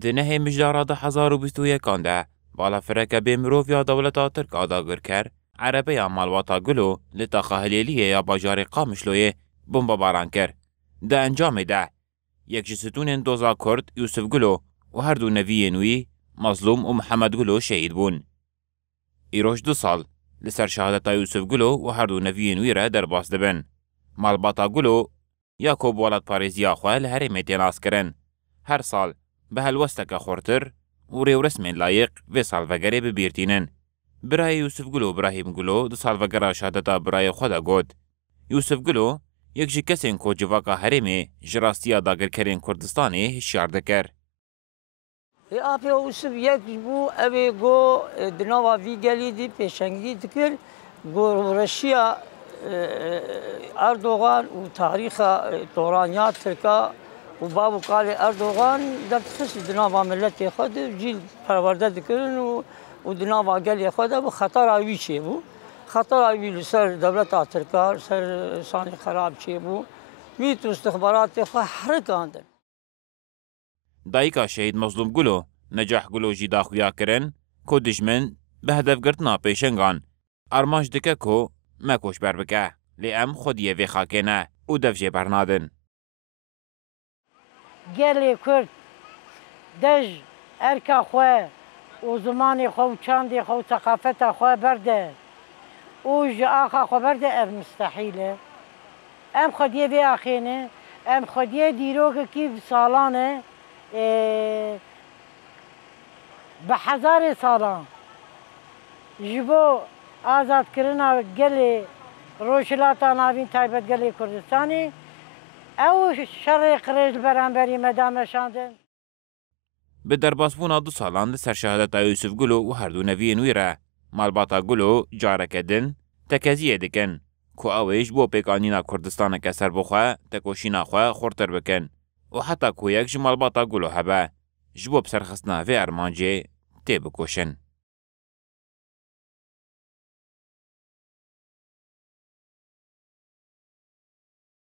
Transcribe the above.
دنه مجدارا ده 1021 ده بالا فرکه به مروفیا دولتا ترک آداگر کر عربه یا مالواتا گلو لتا خاهلیلیه یا باجار قامشلویه بمبا باران کر. ده انجام ده یک جستون دوزا کرد یوسف گلو و هر دو نوی نوی مظلوم و محمد گلو شهید بون. ایروش 2 سال لسر شهادتا یوسف گلو و هر دو نوی نوی را در باس دبن. مالباتا گلو یا کوب ولد پاریزیا خواه لحرم تیناس کرن. هر سال به هلوستک خورتر و ریو رسم لایق و سالوگره ببیرتینن. برای یوسف گلو ابراهیم گلو 2 سالوگره شهادتا برای خدا گود. یوسف گلو یک جی کسین کو جواکا حرمه جراستیا داگر کرین کردستانی هشیار دکر. آپ یوسف یک بو اوی گو دنوا وی گلی دی پیشنگی دکر گو روسیا اردوغان و تاریخ تورانیات ترکا و بابو قال اردوغان در خص دنوا ملت خود جیل پرورده دکرن و دنوا گلی خود و خطر آوی چه بو خطر آوی سر دولت ترکا سر سانی خراب چه بو میتو استخبارات خو حرکاندن. دایکا شهید مظلوم گلو نجاح گلو جی داخویا کرن کو دجمن به هدف گرتنا پیشنگان ارمانج دکه کو مکوش بر بکه لی ام خودیه وی خاکینه او دفجه برنادن. گلی کرد دج ارکا خواه و زمانی خواه و چاندی خواه و ثقافت خواه برده و جاخا خواه برده ام مستحیله ام خودیه وی آخینه ام خودیه دیروگ کی سالانه به 1000 سالان جبو آزاد کرنا گلی روشلاتا ناوین تایبت گلی کردستانی او شر قریش برانبری مدام شاندن. به درباسبونا 2 سالان لسر شهادتا یوسف گلو و هر دو نوی نوی را مالباتا گلو جارک دن تکزیه دکن کو اویش بو پیکانینا کردستان کسر بخواه تکوشینا خواه خورتر بکن و حتی کو یک جمالباتا گلو هبه جبو بسرخصنا و ارمانجه تی بکوشن.